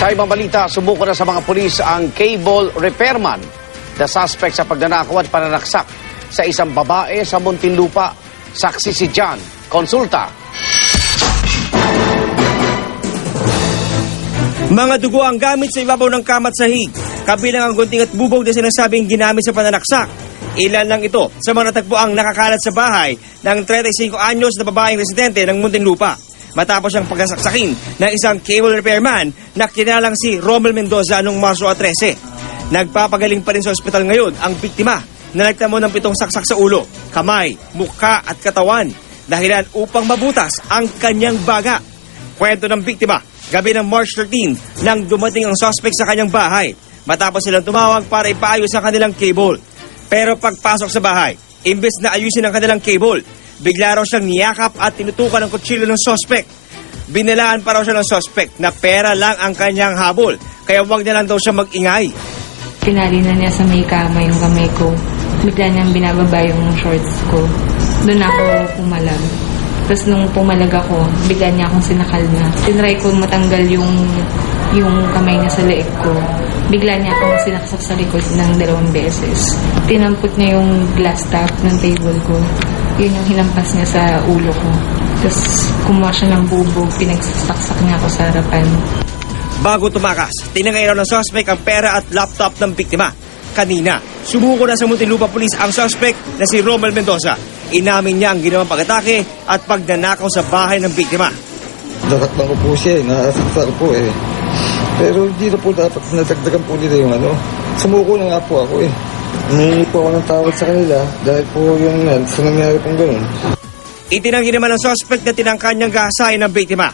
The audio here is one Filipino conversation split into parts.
Sa ibang balita, sumuko na sa mga pulis ang cable repairman. The suspect sa pagnanakaw at pananaksak sa isang babae sa Muntinlupa. Saksi si John Consulta. Mga dugo ang gamit sa ibabaw ng kamat sahig, kabilang ang gunting at bubog na sinasabing ginamit sa pananaksak. Ilan lang ito sa mga natagpuang nakakalat sa bahay ng 35 anyos na babaeng residente ng Muntinlupa. Matapos siyang pagkasaksakin ng isang cable repairman na kinalang si Romel Mendoza noong Marso 13. Nagpapagaling pa rin sa ospital ngayon ang biktima na nagtamo ng 7 saksak sa ulo, kamay, mukha at katawan. Dahilan upang mabutas ang kanyang baga. Kwento ng biktima, gabi ng March 13 nang dumating ang suspect sa kanyang bahay. Matapos silang tumawag para ipaayos ang kanilang cable. Pero pagpasok sa bahay, imbes na ayusin ang kanilang cable, bigla raw siyang niyakap at tinutukan ng kutsilyo ng suspect. Binilaan pa raw siya ng suspect na pera lang ang kanyang habol, kaya wag na lang daw siya mag-ingay. Tinali na niya sa may kama yung kamay ko. Bigla niyang binababa yung shorts ko. Doon ako pumalag. Tapos nung pumalag ako, bigla niya akong sinakalma. Tinry ko matanggal yung kamay niya sa leeg ko. Bigla niya akong sinaksak sa likod ng 2 beses. Tinampot niya yung glass top ng table ko. Yun yung hinampas niya sa ulo ko. Tapos kumuha siya ng bubog, pinagsaksak niya ako sa harapan. Bago tumakas, tinangay raw ng suspect ang pera at laptop ng biktima. Kanina, sumuko na sa Muntinlupa Police ang suspect na si Romel Mendoza. Inamin niya ang ginawang pag-atake at pagnanakaw sa bahay ng biktima. Nakatang ko po siya nakasaksak po Pero hindi na po dapat natagdagan po nila yung Sumuko na nga po ako Humingi po ako ng tawad sa kanila dahil po yung sa nangyari pong gano'n. Itinanggi naman ng suspect na tinangka niyang gahasain ng biktima.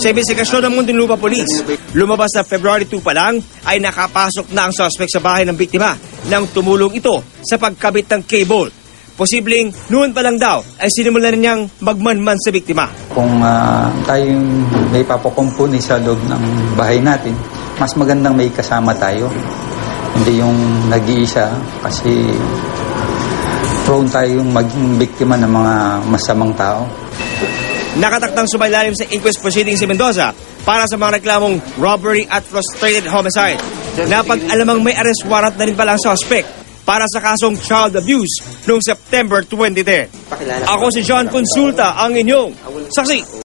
Sa investigasyon ng Muntinlupa Police, lumabas na February 2 pa lang ay nakapasok na ang suspect sa bahay ng biktima nang tumulong ito sa pagkabit ng cable. Posibleng noon pa lang daw ay sinimulan na niyang magmanman sa biktima. Kung tayong may papakumpuni sa loob ng bahay natin, mas magandang may kasama tayo. Hindi yung nag-iisa kasi prone tayong maging biktima ng mga masamang tao. Nakataktang sumailalim sa inquest proceedings si Mendoza para sa mga reklamong robbery at frustrated homicide. Napag-alamang may arrest warrant na rin pala ang suspect para sa kasong child abuse noong September 2010. Ako si John Consulta, ang inyong saksi.